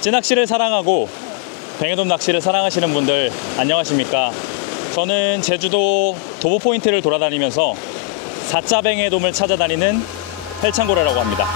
찌낚시를 사랑하고 뱅에돔 낚시를 사랑하시는 분들 안녕하십니까. 저는 제주도 도보 포인트를 돌아다니면서 사자 뱅에돔을 찾아다니는 헬창고래라고 합니다.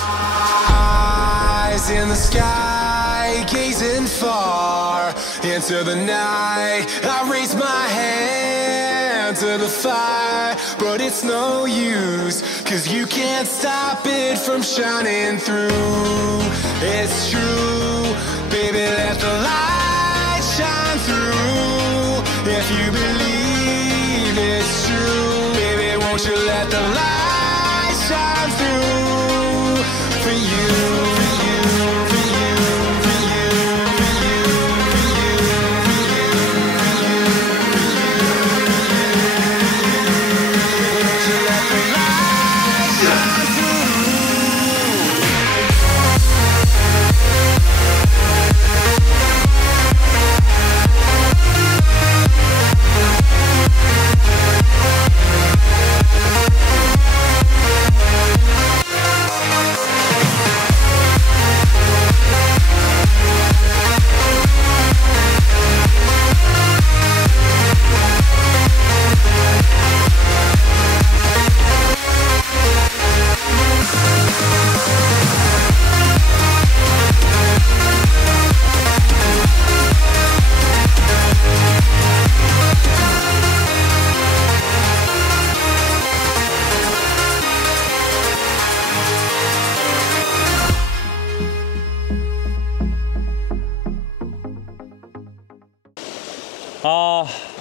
Eyes in the sky, gazing far into the night. I raise my hand to the fire, but it's no use, 'cause you can't stop it from shining through. It's true, baby, let the light shine through. If you believe it's true, baby, won't you let the light shine through for you.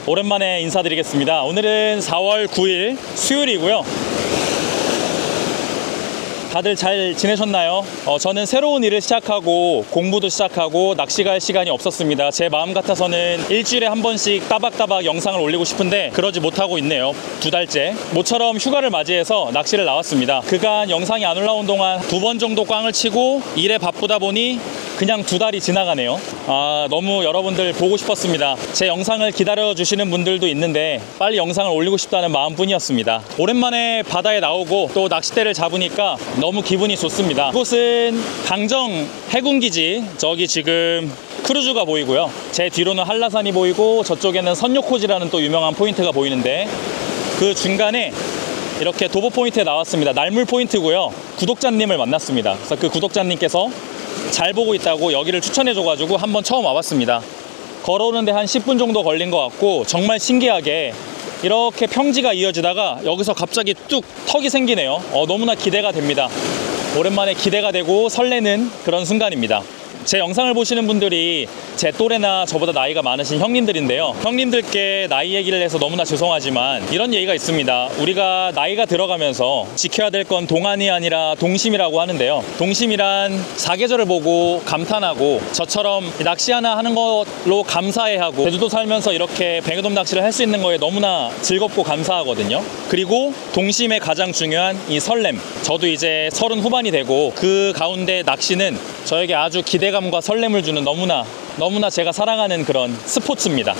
오랜만에 인사드리겠습니다. 오늘은 4월 9일 수요일이고요. 다들 잘 지내셨나요? 저는 새로운 일을 시작하고 공부도 시작하고 낚시 갈 시간이 없었습니다. 제 마음 같아서는 일주일에 한 번씩 따박따박 영상을 올리고 싶은데 그러지 못하고 있네요. 2달째. 모처럼 휴가를 맞이해서 낚시를 나왔습니다. 그간 영상이 안 올라온 동안 2번 정도 꽝을 치고 일에 바쁘다 보니 그냥 2달이 지나가네요. 너무 여러분들 보고 싶었습니다. 제 영상을 기다려주시는 분들도 있는데 빨리 영상을 올리고 싶다는 마음뿐이었습니다. 오랜만에 바다에 나오고 또 낚싯대를 잡으니까 너무 기분이 좋습니다. 이곳은 강정 해군기지, 저기 지금 크루즈가 보이고요. 제 뒤로는 한라산이 보이고 저쪽에는 선요코지라는 또 유명한 포인트가 보이는데 그 중간에 이렇게 도보 포인트에 나왔습니다. 날물 포인트고요. 구독자님을 만났습니다. 그래서 그 구독자님께서 잘 보고 있다고 여기를 추천해줘가지고 한번 처음 와봤습니다. 걸어오는데 한 10분 정도 걸린 것 같고 정말 신기하게 이렇게 평지가 이어지다가 여기서 갑자기 뚝 턱이 생기네요. 너무나 기대가 됩니다. 오랜만에 기대가 되고 설레는 그런 순간입니다. 제 영상을 보시는 분들이 제 또래나 저보다 나이가 많으신 형님들인데요. 형님들께 나이 얘기를 해서 너무나 죄송하지만 이런 얘기가 있습니다. 우리가 나이가 들어가면서 지켜야 될 건 동안이 아니라 동심이라고 하는데요. 동심이란 사계절을 보고 감탄하고 저처럼 낚시 하나 하는 걸로 감사해하고 제주도 살면서 이렇게 뱅에돔 낚시를 할 수 있는 거에 너무나 즐겁고 감사하거든요. 그리고 동심의 가장 중요한 이 설렘. 저도 이제 30 후반이 되고 그 가운데 낚시는 저에게 아주 기대감과 설렘을 주는 너무나 제가 사랑하는 그런 스포츠입니다.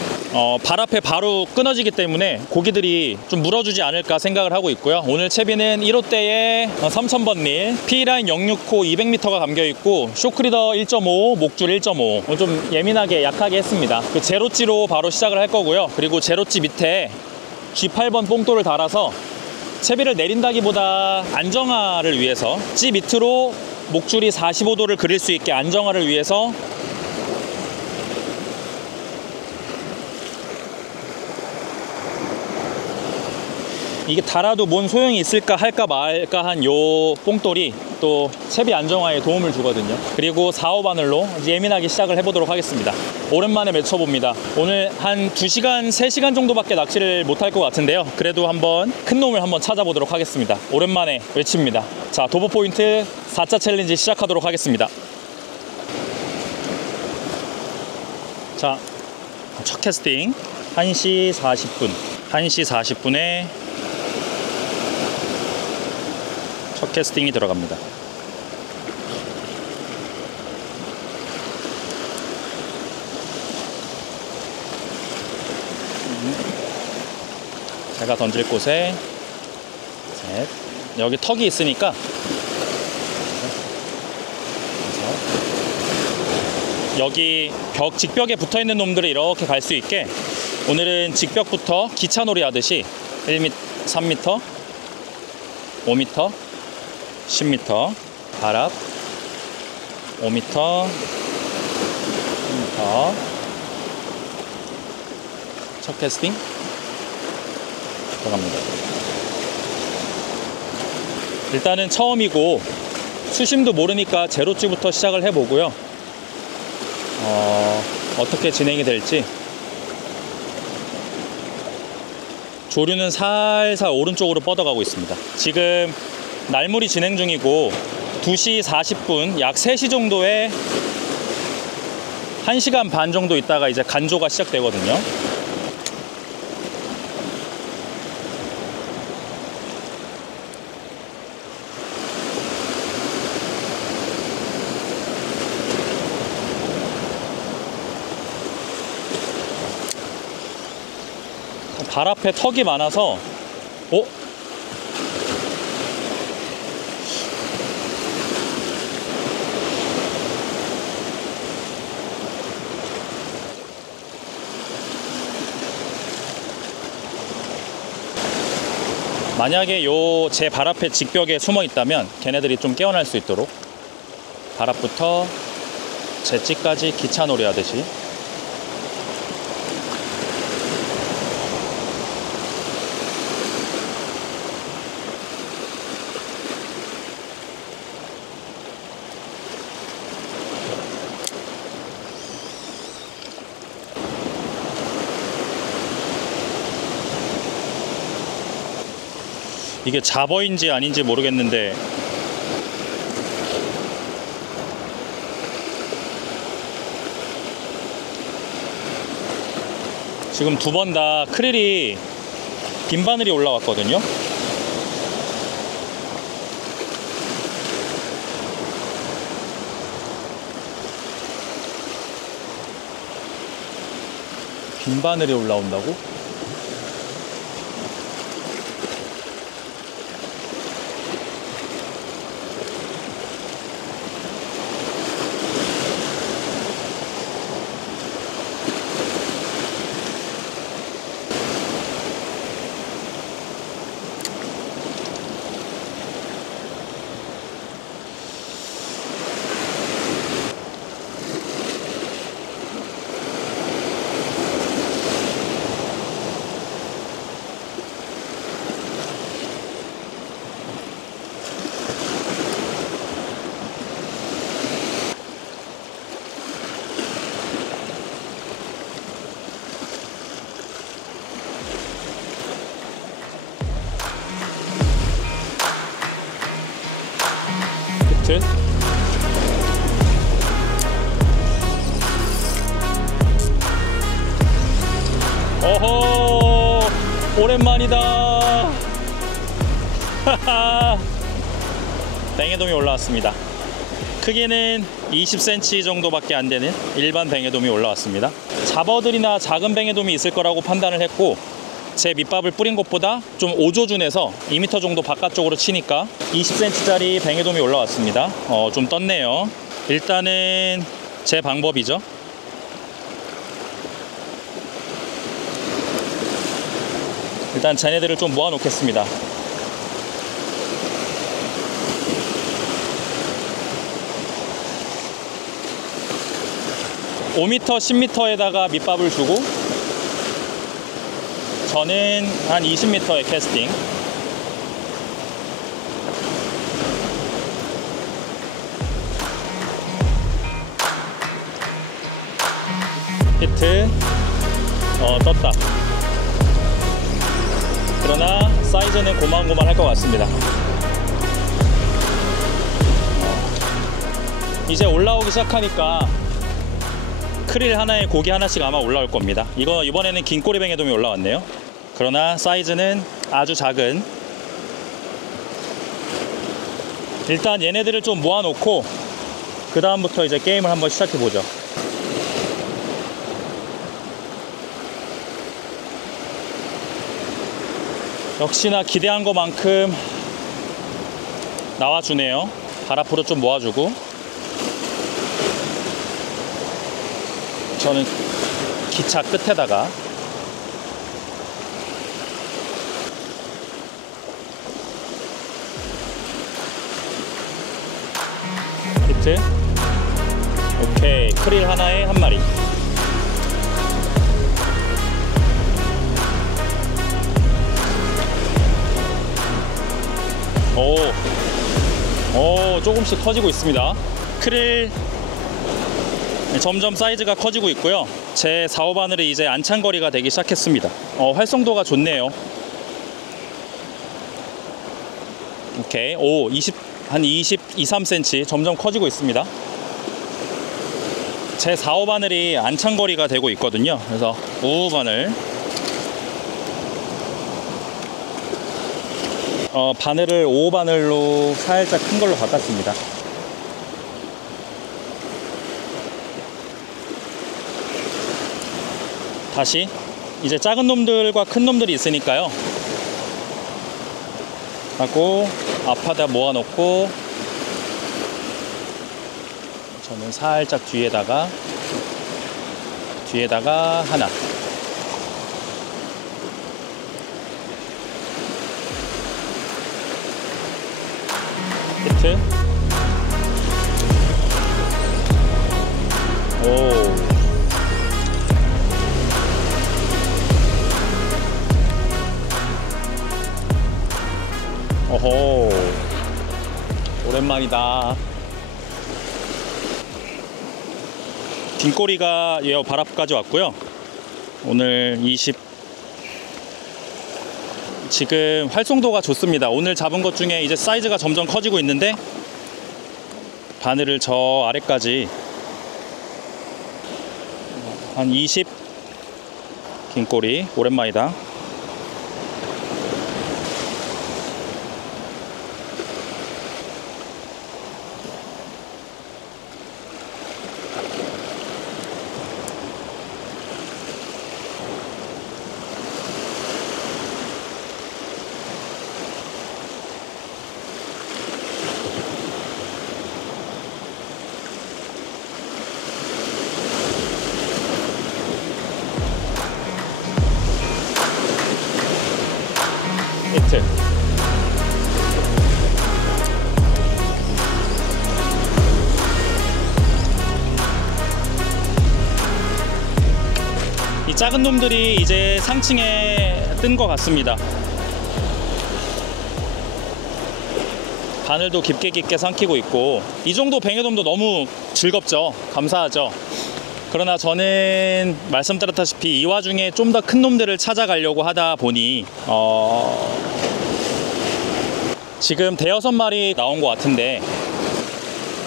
발 앞에 바로 끊어지기 때문에 고기들이 좀 물어주지 않을까 생각을 하고 있고요. 오늘 채비는 1호대에 3000번 릴, P라인 065 200m가 감겨있고 쇼크리더 1.5, 목줄 1.5 오늘 좀 예민하게 약하게 했습니다. 그 제로찌로 바로 시작을 할 거고요. 그리고 제로찌 밑에 G8번 뽕돌을 달아서 채비를 내린다기보다 안정화를 위해서 찌 밑으로 목줄이 45도를 그릴 수 있게 안정화를 위해서 이게 달아도 뭔 소용이 있을까 할까 말까 한 요 뽕돌이 또 채비 안정화에 도움을 주거든요. 그리고 4호 바늘로 예민하게 시작을 해보도록 하겠습니다. 오랜만에 맺혀봅니다. 오늘 한 2시간, 3시간 정도밖에 낚시를 못할 것 같은데요. 그래도 한번 큰 놈을 한번 찾아보도록 하겠습니다. 오랜만에 외칩니다. 자, 도보 포인트 4차 챌린지 시작하도록 하겠습니다. 자, 첫 캐스팅 1시 40분 1시 40분에 첫 캐스팅이 들어갑니다. 제가 던질 곳에 셋. 여기 턱이 있으니까 여기 벽 직벽에 붙어있는 놈들을 이렇게 갈 수 있게 오늘은 직벽부터 기차놀이 하듯이 1m, 3m, 5m, 10m 발압 5m, 10m 첫 캐스팅 들어갑니다. 일단은 처음이고 수심도 모르니까 제로치부터 시작을 해보고요. 어떻게 진행이 될지. 조류는 살살 오른쪽으로 뻗어가고 있습니다. 지금 날물이 진행 중이고 2시 40분 약 3시 정도에 1시간 반 정도 있다가 이제 간조가 시작되거든요. 발 앞에 턱이 많아서 만약에 제 발 앞에 직벽에 숨어 있다면 걔네들이 좀 깨어날 수 있도록 발 앞부터 제찌까지 기차놀이 하듯이 이게 잡어인지 아닌지 모르겠는데 지금 2번 다 크릴이 긴 바늘이 올라왔거든요. 긴 바늘이 올라온다고? 히트. 어허, 오랜만이다. 뱅에돔이 올라왔습니다. 크기는 20cm 정도밖에 안 되는 일반 뱅에돔이 올라왔습니다. 잡어들이나 작은 뱅에돔이 있을 거라고 판단을 했고 제 밑밥을 뿌린 것보다 좀 오조준해서 2m 정도 바깥쪽으로 치니까 20cm짜리 뱅에돔이 올라왔습니다. 좀 떴네요. 일단은 제 방법이죠. 일단 쟤네들을 좀 모아 놓겠습니다. (5m) 10m에다가 밑밥을 주고 저는 한 20m의 캐스팅. 히트. 떴다. 그러나 사이즈는 고만고만할 것 같습니다. 이제 올라오기 시작하니까 크릴 하나에 고기 하나씩 아마 올라올 겁니다. 이번에는 긴 꼬리뱅에돔이 올라왔네요. 그러나 사이즈는 아주 작은. 일단 얘네들을 좀 모아놓고 그 다음부터 이제 게임을 한번 시작해보죠. 역시나 기대한 것만큼 나와주네요. 발 앞으로 좀 모아주고 저는 기차 끝에다가 히트. 오케이, 크릴 하나에 한 마리. 오, 조금씩 커지고 있습니다. 크릴 점점 사이즈가 커지고 있고요. 제 4, 5바늘이 이제 안창거리가 되기 시작했습니다. 활성도가 좋네요. 오케이, 한 22, 3cm 점점 커지고 있습니다. 제 4, 5바늘이 안창거리가 되고 있거든요. 그래서 5바늘 바늘을 5바늘로 살짝 큰 걸로 바꿨습니다. 다시 이제 작은 놈들과 큰 놈들이 있으니까요. 하고 앞에다 모아놓고 저는 살짝 뒤에다가 하나. 히트. 오호, 오랜만이다. 긴꼬리가 발 앞까지 왔고요. 오늘 지금 활성도가 좋습니다. 오늘 잡은 것 중에 이제 사이즈가 점점 커지고 있는데 바늘을 저 아래까지 한 20 긴꼬리. 오랜만이다. 히트. 이 작은 놈들이 이제 상층에 뜬 것 같습니다. 바늘도 깊게 삼키고 있고, 이 정도 뱅에돔도 너무 즐겁죠. 감사하죠. 그러나 저는 말씀드렸다시피 이 와중에 좀 더 큰 놈들을 찾아가려고 하다 보니 지금 5-6마리 나온 것 같은데,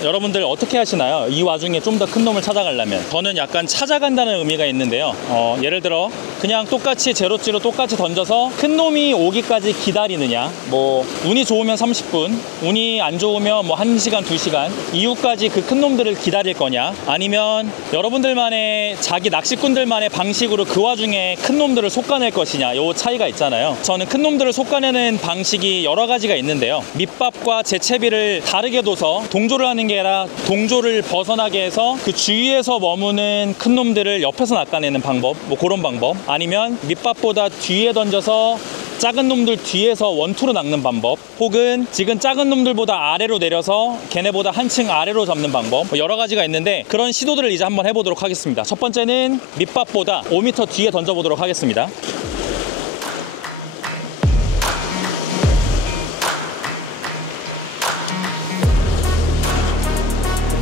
여러분들 어떻게 하시나요? 이 와중에 좀 더 큰 놈을 찾아가려면. 저는 약간 찾아간다는 의미가 있는데요. 예를 들어 그냥 똑같이 제로찌로 똑같이 던져서 큰 놈이 오기까지 기다리느냐, 뭐 운이 좋으면 30분, 운이 안 좋으면 뭐 1시간, 2시간 이후까지 그 큰 놈들을 기다릴 거냐, 아니면 여러분들만의 자기 낚시꾼들만의 방식으로 그 와중에 큰 놈들을 솎아낼 것이냐, 요 차이가 있잖아요. 저는 큰 놈들을 솎아내는 방식이 여러 가지가 있는데요. 밑밥과 재채비를 다르게 둬서 동조를 하는 게 아니라 동조를 벗어나게 해서 그 주위에서 머무는 큰 놈들을 옆에서 낚아내는 방법, 뭐 그런 방법, 아니면 밑밥보다 뒤에 던져서 작은 놈들 뒤에서 원투로 낚는 방법, 혹은 지금 작은 놈들보다 아래로 내려서 걔네보다 한층 아래로 잡는 방법, 뭐 여러 가지가 있는데 그런 시도들을 이제 한번 해보도록 하겠습니다. 첫 번째는 밑밥보다 5m 뒤에 던져보도록 하겠습니다.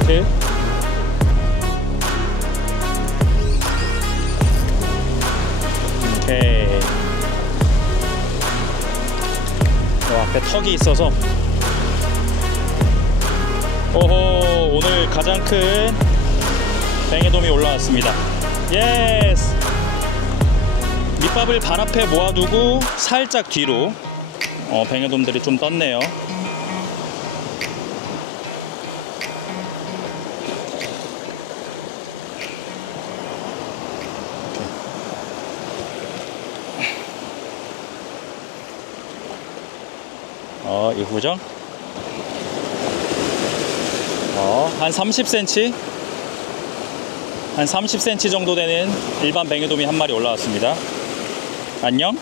오케이. 앞에 턱이 있어서. 오호, 오늘 가장 큰 뱅에돔이 올라왔습니다. 예스. 밑밥을 발 앞에 모아두고 살짝 뒤로 뱅에돔들이 좀 떴네요. 이거 보죠? 한 30cm? 한 한 30cm 정도 되는 일반 뱅에돔이 한 마리 올라왔습니다. 안녕.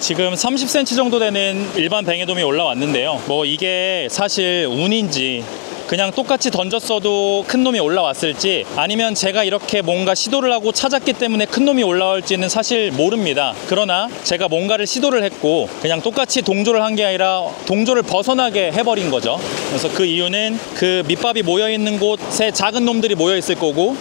지금 30cm 정도 되는 일반 뱅에돔이 올라왔는데요. 뭐 이게 사실 운인지 그냥 똑같이 던졌어도 큰 놈이 올라왔을지, 아니면 제가 이렇게 뭔가 시도를 하고 찾았기 때문에 큰 놈이 올라올지는 사실 모릅니다. 그러나 제가 뭔가를 시도를 했고 그냥 똑같이 동조를 한 게 아니라 동조를 벗어나게 해버린 거죠. 그래서 그 이유는 그 밑밥이 모여있는 곳에 작은 놈들이 모여있을 거고,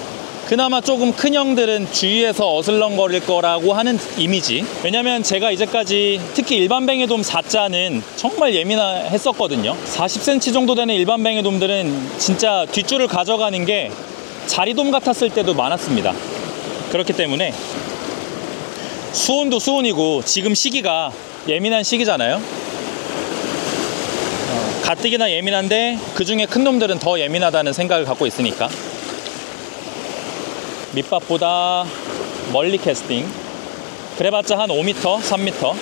그나마 조금 큰 형들은 주위에서 어슬렁거릴 거라고 하는 이미지. 왜냐면 제가 이제까지 특히 일반 뱅에돔 4자는 정말 예민했었거든요. 40cm 정도 되는 일반 뱅에돔들은 진짜 뒷줄을 가져가는 게 자리돔 같았을 때도 많았습니다. 그렇기 때문에 수온도 수온이고 지금 시기가 예민한 시기잖아요. 가뜩이나 예민한데 그 중에 큰 놈들은 더 예민하다는 생각을 갖고 있으니까. 밑밥보다 멀리 캐스팅. 그래봤자 한 5m, 3m.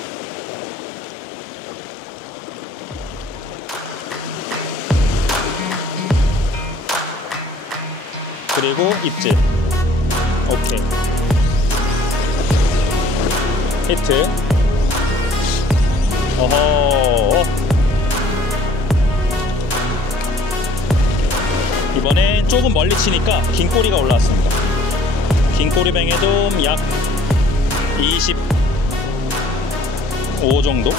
그리고 입질. 오케이. 히트. 어허. 이번엔 조금 멀리 치니까 긴 꼬리가 올라왔습니다. 긴 꼬리 뱅에돔 약 25 정도?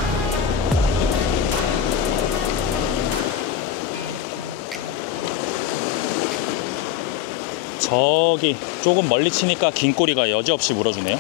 저기 조금 멀리 치니까 긴 꼬리가 여지없이 물어주네요.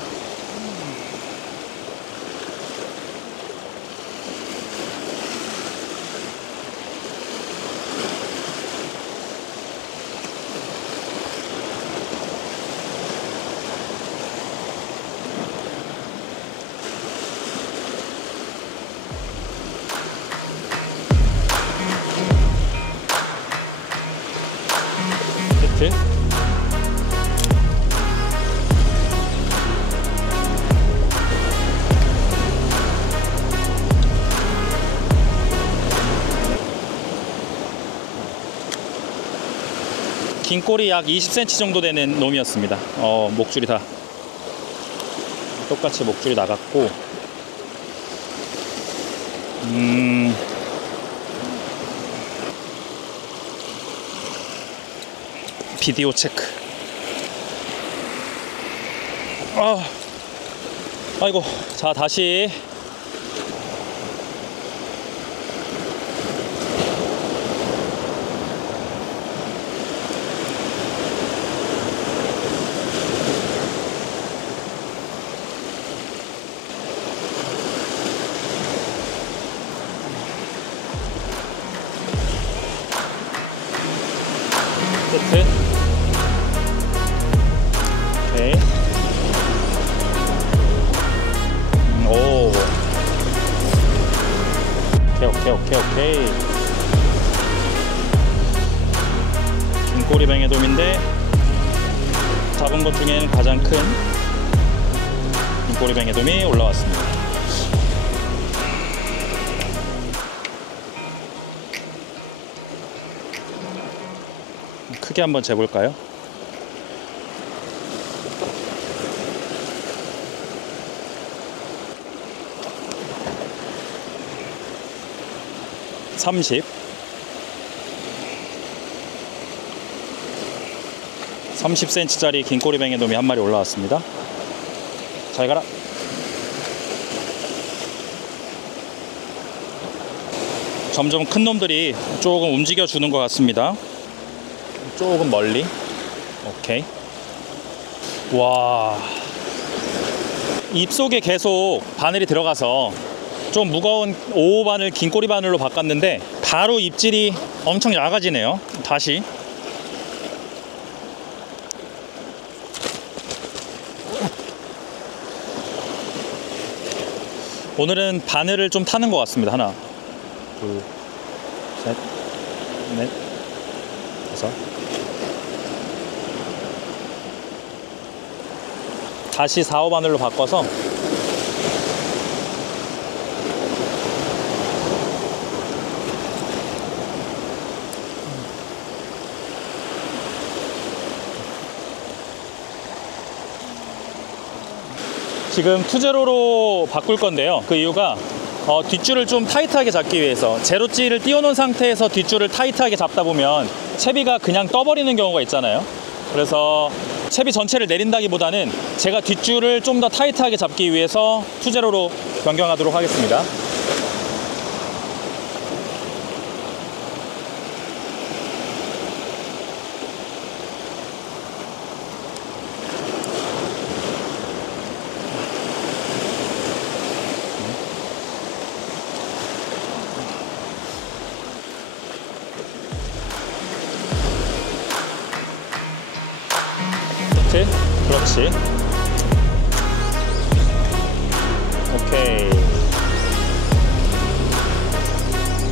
히트. 긴 꼬리 약 20cm 정도 되는 놈이었습니다. 목줄이 다 똑같이 목줄이 나갔고, 비디오 체크. 아이고. 자, 다시. 세트. 오케이. 오. 오케이. 긴 꼬리 뱅에돔인데 잡은 것 중에는 가장 큰 긴 꼬리 뱅에돔이 올라왔습니다. 크게 한번 재볼까요? (30) 30cm짜리 긴 꼬리 뱅에돔이 한 마리 올라왔습니다. 잘 가라. 점점 큰 놈들이 조금 움직여 주는 것 같습니다. 조금 멀리. 오케이. 와, 입속에 계속 바늘이 들어가서 좀 무거운 5호 바늘, 긴 꼬리 바늘로 바꿨는데 바로 입질이 엄청 얇아지네요. 다시. 오늘은 바늘을 좀 타는 것 같습니다. 하나, 둘, 셋, 넷, 다섯. 다시 4호 바늘로 바꿔서 지금 투제로로 바꿀 건데요. 그 이유가 뒷줄을 좀 타이트하게 잡기 위해서, 제로찌를 띄워놓은 상태에서 뒷줄을 타이트하게 잡다 보면 채비가 그냥 떠버리는 경우가 있잖아요. 그래서 채비 전체를 내린다기보다는 제가 뒷줄을 좀 더 타이트하게 잡기 위해서 투제로로 변경하도록 하겠습니다. 그렇지. 오케이.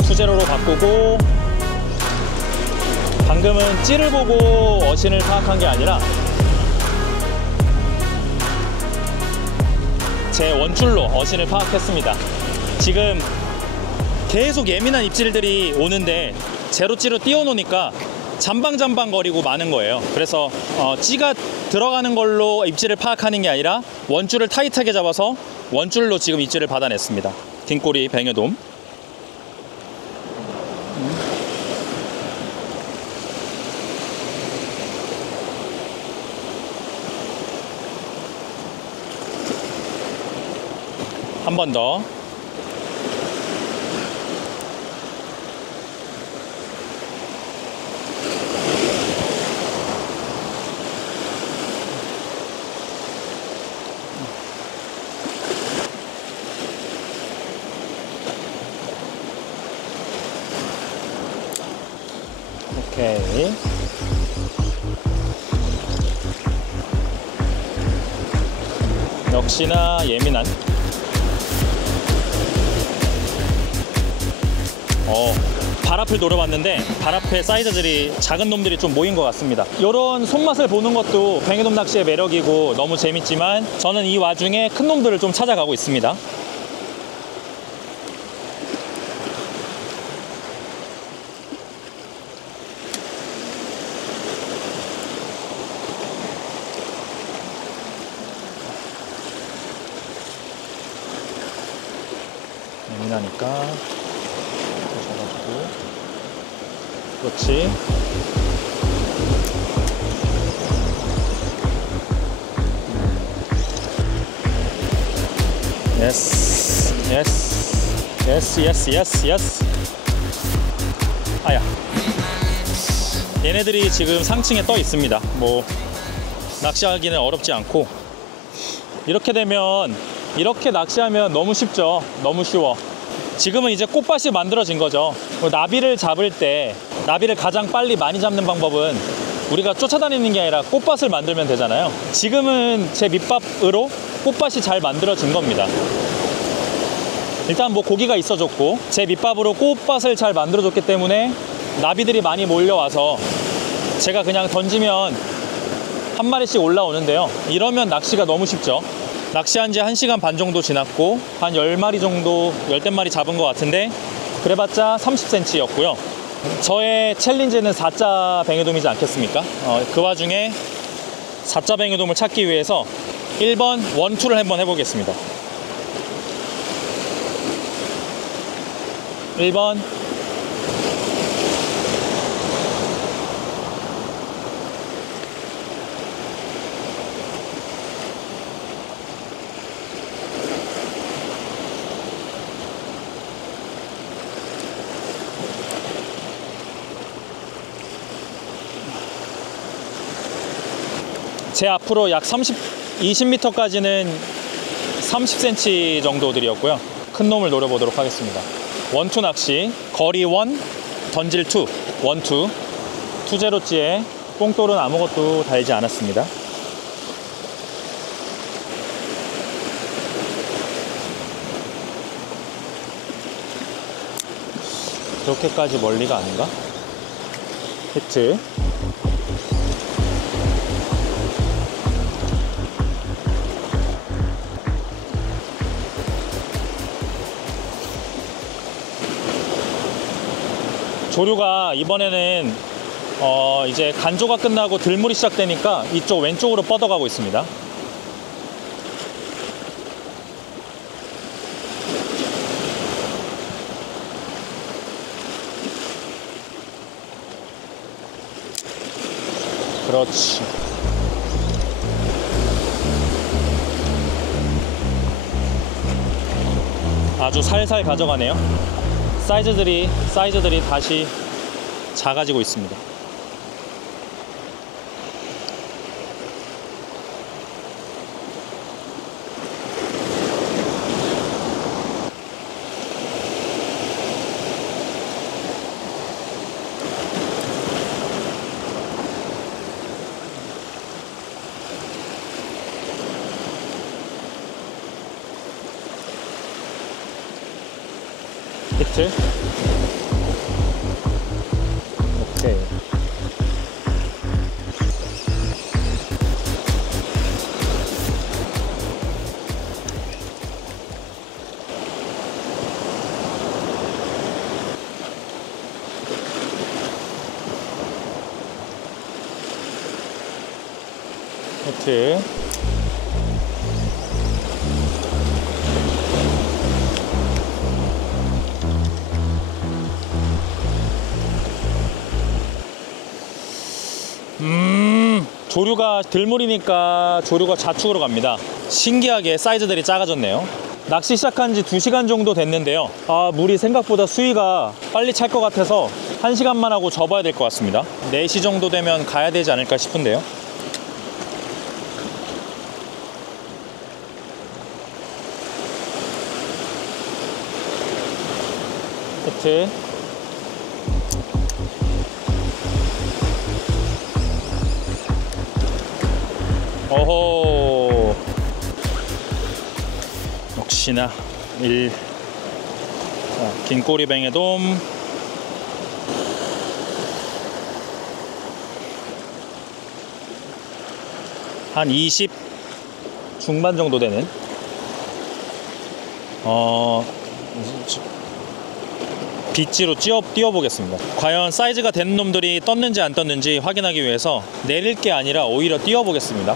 투제로로 바꾸고, 방금은 찌를 보고 어신을 파악한 게 아니라 제 원줄로 어신을 파악했습니다. 지금 계속 예민한 입질들이 오는데 제로찌로 띄워놓으니까 잠방잠방 거리고 마는 거예요. 그래서 찌가 들어가는 걸로 입질을 파악하는 게 아니라 원줄을 타이트하게 잡아서 원줄로 지금 입질을 받아냈습니다. 긴꼬리 뱅에돔. 한 번 더. 오케이. 역시나 예민한. 발 앞을 노려봤는데 발 앞에 사이즈들이 작은 놈들이 좀 모인 것 같습니다. 이런 손맛을 보는 것도 뱅에돔 낚시의 매력이고 너무 재밌지만, 저는 이 와중에 큰 놈들을 좀 찾아가고 있습니다. 예민하니까 잡아주고. 그렇지. 예스 예스 예스 예스 예스 예스. 아야, 얘네들이 지금 상층에 떠 있습니다. 뭐 낚시하기는 어렵지 않고, 이렇게 되면, 이렇게 낚시하면 너무 쉽죠. 너무 쉬워. 지금은 이제 꽃밭이 만들어진 거죠. 나비를 잡을 때, 나비를 가장 빨리 많이 잡는 방법은 우리가 쫓아다니는 게 아니라 꽃밭을 만들면 되잖아요. 지금은 제 밑밥으로 꽃밭이 잘 만들어진 겁니다. 일단 뭐 고기가 있어줬고, 제 밑밥으로 꽃밭을 잘 만들어줬기 때문에 나비들이 많이 몰려와서 제가 그냥 던지면 한 마리씩 올라오는데요. 이러면 낚시가 너무 쉽죠. 낚시한 지 1시간 반 정도 지났고 한 10마리 정도, 10마리 잡은 것 같은데, 그래봤자 30cm였고요. 저의 챌린지는 4자 뱅에돔이지 않겠습니까? 그 와중에 4자 뱅에돔을 찾기 위해서 1번 원투를 한번 해보겠습니다. 1번 제 앞으로 약 20m까지는 30cm 정도들이었고요. 큰 놈을 노려보도록 하겠습니다. 원투 낚시, 거리 1, 던질 2, 원투. 투제로찌에 뽕돌은 아무것도 달지 않았습니다. 그렇게까지 멀리가 아닌가? 히트. 조류가 이번에는 이제 간조가 끝나고 들물이 시작되니까 이쪽 왼쪽으로 뻗어가고 있습니다. 그렇지. 아주 살살 가져가네요. 사이즈들이 다시 작아지고 있습니다. 히트. 오케이. 히트. 조류가 들물이니까 조류가 좌측으로 갑니다. 신기하게 사이즈들이 작아졌네요. 낚시 시작한 지 2시간 정도 됐는데요. 물이 생각보다 수위가 빨리 찰 것 같아서 1시간만 하고 접어야 될 것 같습니다. 4시 정도 되면 가야 되지 않을까 싶은데요. 히트. 어호, 역시나 긴 꼬리뱅의 돔. 한 20 중반 정도 되는 빗지로 띄워보겠습니다. 과연 사이즈가 되는 놈들이 떴는지 안 떴는지 확인하기 위해서 내릴 게 아니라 오히려 띄워보겠습니다.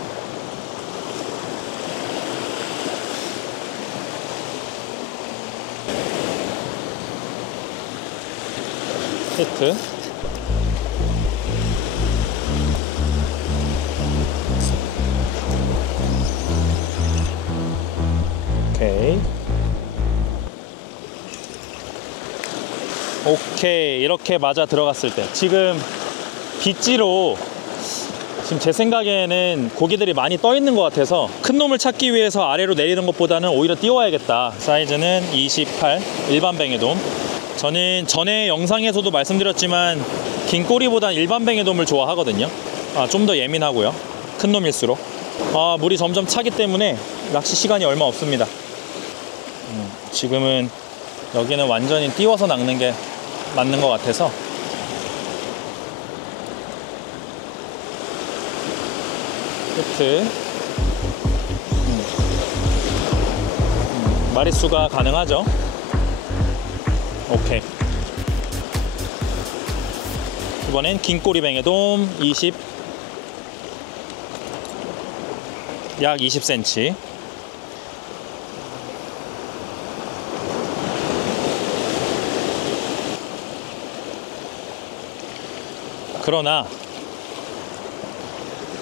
히트. 오케이. 이렇게 맞아 들어갔을 때 지금 빗지로 지금 제 생각에는 고기들이 많이 떠 있는 것 같아서 큰 놈을 찾기 위해서 아래로 내리는 것보다는 오히려 띄워야겠다. 사이즈는 28 일반 뱅에돔. 저는 전에 영상에서도 말씀드렸지만 긴 꼬리보단 일반 뱅에돔을 좋아하거든요. 좀 더 예민하고요. 큰 놈일수록. 물이 점점 차기 때문에 낚시 시간이 얼마 없습니다. 지금은 여기는 완전히 띄워서 낚는 게 맞는 것 같아서. 히트. 마리수가 가능하죠. 오케이. 이번엔 긴 꼬리뱅에돔 20cm.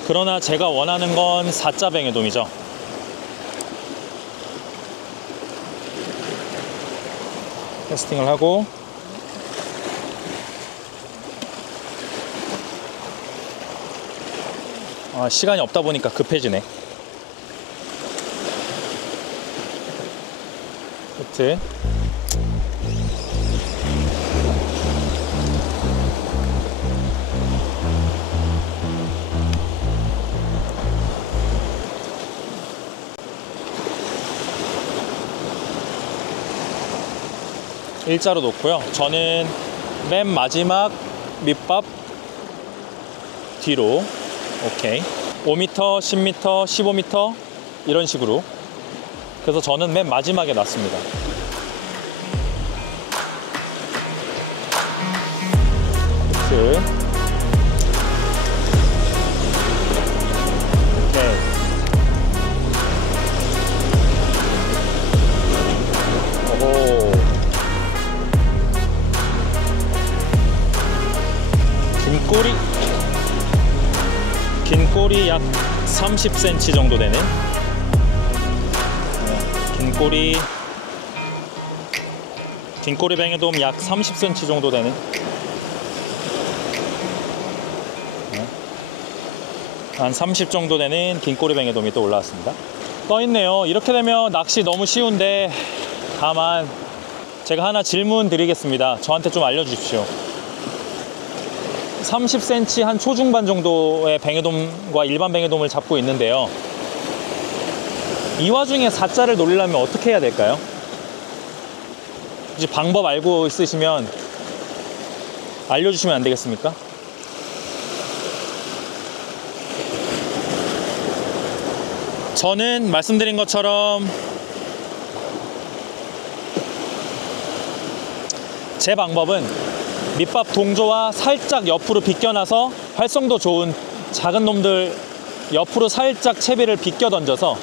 그러나 제가 원하는 건 4자 뱅에돔이죠. 캐스팅을 하고 시간이 없다 보니까 급해지네. 히트. 일자로 놓고요. 저는 맨 마지막 밑밥 뒤로. 오케이. 5m, 10m, 15m 이런 식으로. 그래서 저는 맨 마지막에 놨습니다. 히트. 오케이. 오호. 긴 꼬리. 꼬리 약 30cm 정도 되는 긴 꼬리 뱅에돔 약 30cm 정도 되는 한 30 정도 되는 긴 꼬리 뱅에돔이 또 올라왔습니다. 떠 있네요. 이렇게 되면 낚시 너무 쉬운데, 다만 제가 하나 질문 드리겠습니다. 저한테 좀 알려주십시오. 30cm 한 초중반 정도의 뱅에돔과 일반 뱅에돔을 잡고 있는데요. 이 와중에 4자를 노리려면 어떻게 해야 될까요? 혹시 방법 알고 있으시면 알려주시면 안 되겠습니까? 저는 말씀드린 것처럼 제 방법은 밑밥 동조와 살짝 옆으로 비껴나서 활성도 좋은 작은 놈들 옆으로 살짝 채비를 비껴 던져서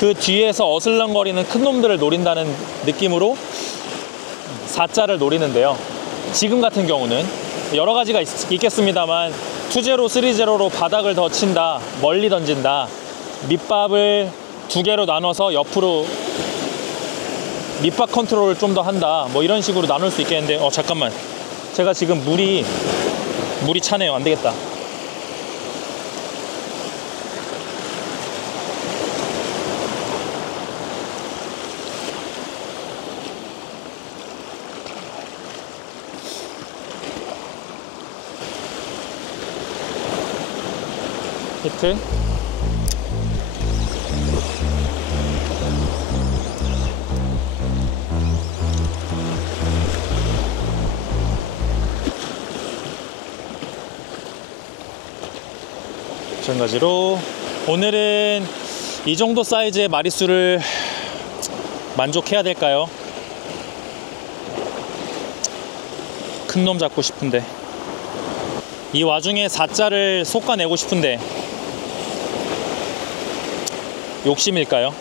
그 뒤에서 어슬렁거리는 큰 놈들을 노린다는 느낌으로 4자를 노리는데요. 지금 같은 경우는 여러 가지가 있겠습니다만 2제로, 3제로로 바닥을 더 친다, 멀리 던진다, 밑밥을 2개로 나눠서 옆으로 밑밥 컨트롤을 좀 더 한다, 뭐 이런 식으로 나눌 수 있겠는데, 잠깐만, 제가 지금 물이 차네요. 안 되겠다. 히트. 마찬가지로 오늘은 이 정도 사이즈의 마리수를 만족해야 될까요? 큰 놈 잡고 싶은데, 이 와중에 4자를 솎아내고 싶은데 욕심일까요?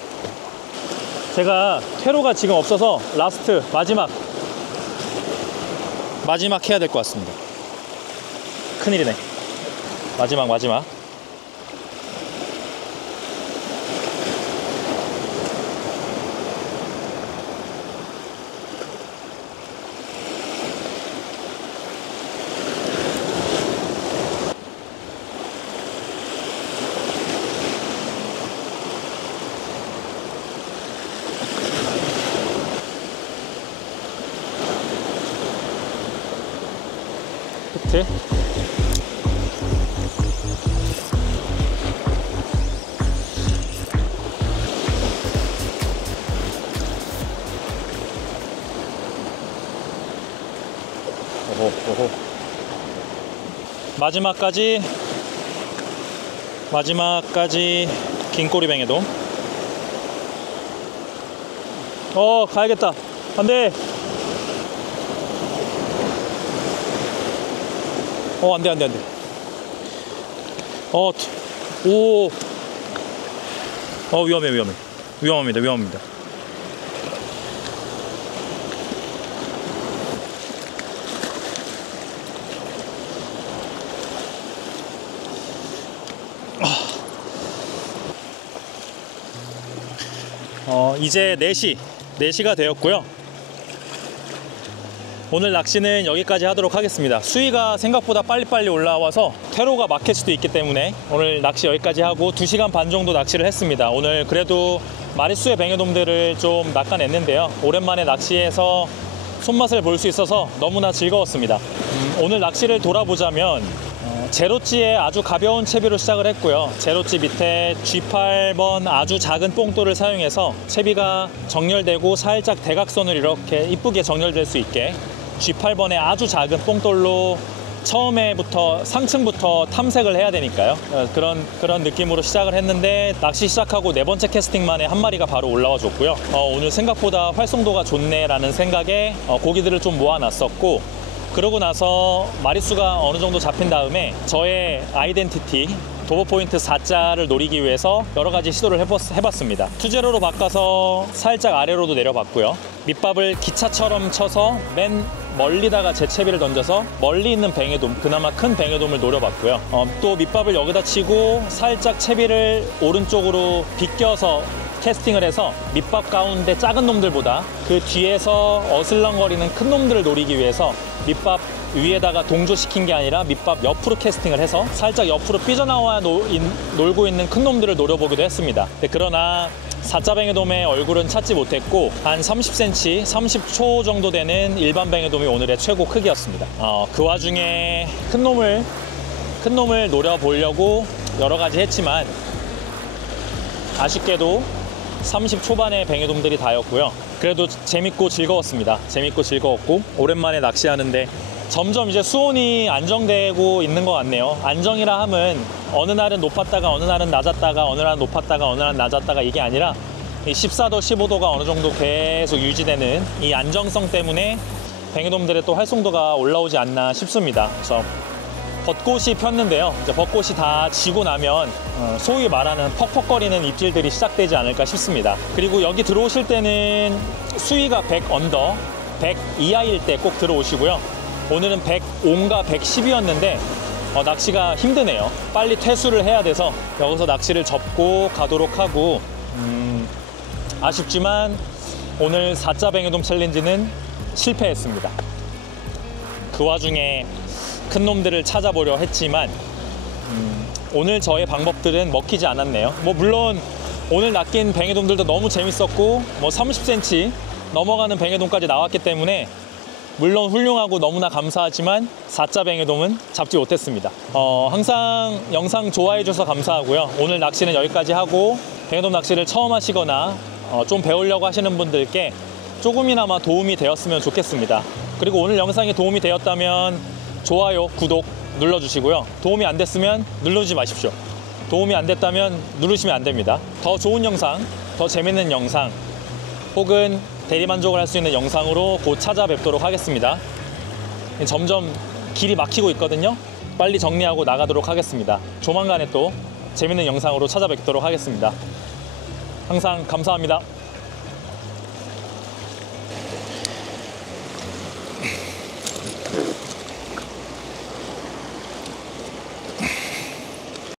제가 퇴로가 지금 없어서 라스트 마지막 해야 될 것 같습니다. 큰일이네. 마지막. 히트. 오호. 마지막까지 긴 꼬리 뱅에돔. 가야겠다. 안돼. 안돼. 위험합니다. 이제 4시가 되었고요. 오늘 낚시는 여기까지 하도록 하겠습니다. 수위가 생각보다 빨리빨리 올라와서 퇴로가 막힐 수도 있기 때문에 오늘 낚시 여기까지 하고 2시간 반 정도 낚시를 했습니다. 오늘 그래도 마리수의 뱅에돔들을 좀 낚아냈는데요. 오랜만에 낚시해서 손맛을 볼 수 있어서 너무나 즐거웠습니다. 오늘 낚시를 돌아보자면 제로찌에 아주 가벼운 채비로 시작을 했고요. 제로찌 밑에 G8번 아주 작은 뽕돌을 사용해서 채비가 정렬되고 살짝 대각선을 이렇게 이쁘게 정렬될 수 있게 G8번의 아주 작은 뽕돌로 처음에부터 상층부터 탐색을 해야 되니까요. 그런 느낌으로 시작을 했는데, 낚시 시작하고 4번째 캐스팅 만에 한 마리가 바로 올라와 줬고요. 오늘 생각보다 활성도가 좋네 라는 생각에 고기들을 좀 모아놨었고, 그러고 나서 마리수가 어느 정도 잡힌 다음에 저의 아이덴티티, 도보 포인트 4자를 노리기 위해서 여러 가지 시도를 해봤습니다. 투제로로 바꿔서 살짝 아래로도 내려봤고요. 밑밥을 기차처럼 쳐서 맨 멀리다가 재채비를 던져서 멀리 있는 뱅에돔, 그나마 큰 뱅에돔을 노려봤고요. 또 밑밥을 여기다 치고 살짝 채비를 오른쪽으로 비껴서 캐스팅을 해서 밑밥 가운데 작은 놈들보다 그 뒤에서 어슬렁거리는 큰 놈들을 노리기 위해서 밑밥 위에다가 동조시킨 게 아니라 밑밥 옆으로 캐스팅을 해서 살짝 옆으로 삐져나와 놀고 있는 큰 놈들을 노려보기도 했습니다. 그러나 4자 뱅에돔의 얼굴은 찾지 못했고 한 30cm, 30초 정도 되는 일반 뱅에돔이 오늘의 최고 크기였습니다. 그 와중에 큰 놈을 노려보려고 여러 가지 했지만 아쉽게도 30 초반의 뱅에돔들이 다였고요. 그래도 재밌고 즐거웠습니다. 재밌고 즐거웠고 오랜만에 낚시하는데 점점 이제 수온이 안정되고 있는 것 같네요. 안정이라 함은 어느 날은 높았다가 어느 날은 낮았다가 어느 날은 높았다가 어느 날은 낮았다가 이게 아니라 이 14도, 15도가 어느 정도 계속 유지되는 이 안정성 때문에 뱅에돔들의 또 활성도가 올라오지 않나 싶습니다. 그래서 벚꽃이 폈는데요. 이제 벚꽃이 다 지고 나면 소위 말하는 퍽퍽거리는 입질들이 시작되지 않을까 싶습니다. 그리고 여기 들어오실 때는 수위가 100 언더, 100 이하일 때 꼭 들어오시고요. 오늘은 105인가 110이었는데 낚시가 힘드네요. 빨리 퇴수를 해야 돼서 여기서 낚시를 접고 가도록 하고 아쉽지만 오늘 4자 뱅에돔 챌린지는 실패했습니다. 그 와중에 큰 놈들을 찾아보려 했지만 오늘 저의 방법들은 먹히지 않았네요. 물론 오늘 낚인 뱅에돔들도 너무 재밌었고 30cm 넘어가는 뱅에돔까지 나왔기 때문에 물론 훌륭하고 너무나 감사하지만 4자 뱅에돔은 잡지 못했습니다. 항상 영상 좋아해 주셔서 감사하고요. 오늘 낚시는 여기까지 하고 뱅에돔 낚시를 처음 하시거나 좀 배우려고 하시는 분들께 조금이나마 도움이 되었으면 좋겠습니다. 그리고 오늘 영상이 도움이 되었다면 좋아요, 구독 눌러주시고요. 도움이 안 됐으면 누르지 마십시오. 도움이 안 됐다면 누르시면 안 됩니다. 더 좋은 영상, 더 재밌는 영상 혹은 대리만족을 할 수 있는 영상으로 곧 찾아뵙도록 하겠습니다. 점점 길이 막히고 있거든요. 빨리 정리하고 나가도록 하겠습니다. 조만간에 또 재밌는 영상으로 찾아뵙도록 하겠습니다. 항상 감사합니다.